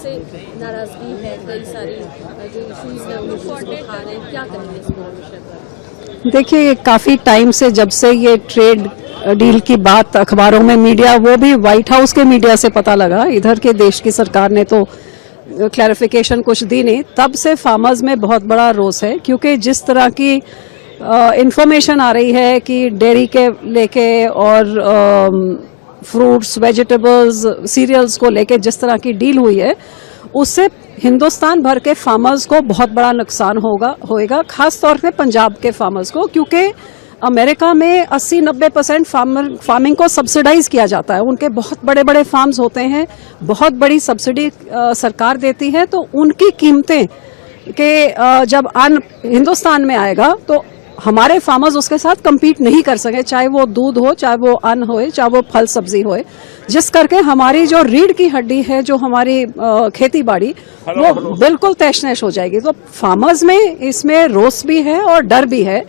से नाराजगी है, कई सारी जो इश्यूज हैं उनको उठा रहे हैं, क्या करेंगे इस पूरे विषय पर? देखिए, काफ़ी टाइम से जब से ये ट्रेड डील की बात अखबारों में, मीडिया, वो भी व्हाइट हाउस के मीडिया से पता लगा, इधर के देश की सरकार ने तो क्लैरिफिकेशन कुछ दी नहीं, तब से फार्मर्स में बहुत बड़ा रोष है। क्योंकि जिस तरह की इंफॉर्मेशन आ रही है कि डेयरी के लेके और फ्रूट्स, वेजिटेबल्स, सीरियल्स को लेके जिस तरह की डील हुई है, उससे हिंदुस्तान भर के फार्मर्स को बहुत बड़ा नुकसान होएगा, खास तौर पे पंजाब के फार्मर्स को। क्योंकि अमेरिका में 80-90% फार्मिंग को सब्सिडाइज किया जाता है। उनके बहुत बड़े बड़े फार्म्स होते हैं, बहुत बड़ी सब्सिडी सरकार देती है, तो उनकी कीमतें के जब अन्न हिंदुस्तान में आएगा तो हमारे फार्मर्स उसके साथ कम्पीट नहीं कर सके, चाहे वो दूध हो, चाहे वो अन्न हो, चाहे वो फल सब्जी हो, जिस करके हमारी जो रीढ़ की हड्डी है, जो हमारी खेती बाड़ी, वो बिल्कुल तहस-नहस हो जाएगी। तो फार्मर्स में इसमें रोष भी है और डर भी है।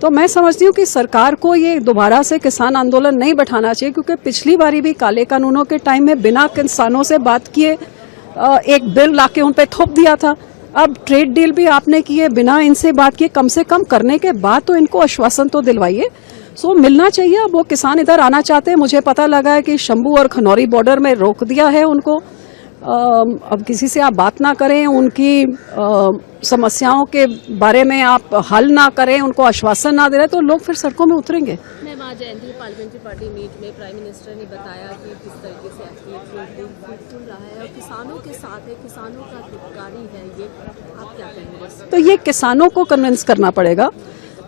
तो मैं समझती हूँ कि सरकार को ये दोबारा से किसान आंदोलन नहीं बैठाना चाहिए, क्योंकि पिछली बारी भी काले कानूनों के टाइम में बिना किसानों से बात किए एक बिल लाके उन पे थोप दिया था। अब ट्रेड डील भी आपने की है बिना इनसे बात किए, कम से कम करने के बाद तो इनको आश्वासन तो दिलवाइए। सो मिलना चाहिए। अब वो किसान इधर आना चाहते हैं, मुझे पता लगा है कि शंभू और खनौरी बॉर्डर में रोक दिया है उनको। अब किसी से आप बात ना करें, उनकी समस्याओं के बारे में आप हल ना करें, उनको आश्वासन ना दे रहे, तो लोग फिर सड़कों में उतरेंगे। मैम, आज एनडीए पार्लियामेंट्री पार्टी मीट में प्राइम मिनिस्टर ने बताया कि किस तरीके से फ्रूटफुल रहा है और किसानों के साथ है, किसानों का हितकारी है ये। आप क्या कहेंगे? तो ये किसानों को कन्विंस करना पड़ेगा।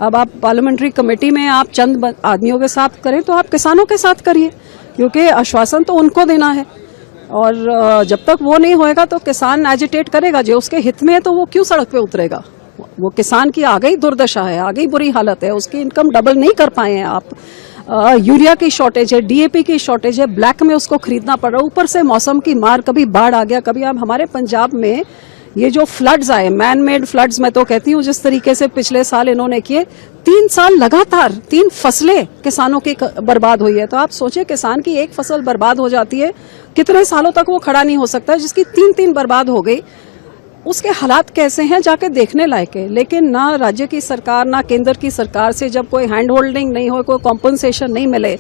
अब आप पार्लियामेंट्री कमेटी में आप चंद आदमियों के साथ करें, तो आप किसानों के साथ करिए, क्योंकि आश्वासन तो उनको देना है। और जब तक वो नहीं होएगा तो किसान एजिटेट करेगा, जो उसके हित में है तो वो क्यों सड़क पे उतरेगा। वो किसान की आ गई दुर्दशा है, आ गई बुरी हालत है, उसकी इनकम डबल नहीं कर पाए हैं आप। यूरिया की शॉर्टेज है, डीएपी की शॉर्टेज है, ब्लैक में उसको खरीदना पड़ रहा है, ऊपर से मौसम की मार, कभी बाढ़ आ गया, कभी। अब हमारे पंजाब में ये जो फ्लड्स आए, मैन मेड फ्लड्स, मैं तो कहती हूँ जिस तरीके से पिछले साल इन्होंने किए, 3 साल लगातार 3 फसलें किसानों की बर्बाद हुई है। तो आप सोचिए, किसान की एक फसल बर्बाद हो जाती है, कितने सालों तक वो खड़ा नहीं हो सकता, जिसकी 3 बर्बाद हो गई, उसके हालात कैसे हैं जाके देखने लायक है। लेकिन ना राज्य की सरकार, ना केंद्र की सरकार से जब कोई हैंड होल्डिंग नहीं हो, कोई कॉम्पनसेशन नहीं मिले,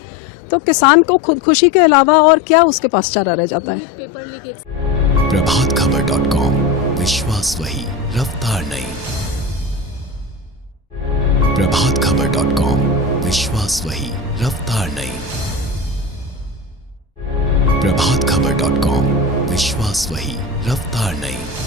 तो किसान को खुदकुशी के अलावा और क्या उसके पास चारा रह जाता है। प्रभातखबर.com, विश्वास वही, रफ्तार नहीं। प्रभातखबर.com, विश्वास वही, रफ्तार नहीं। प्रभातखबर.com, विश्वास वही, रफ्तार नहीं।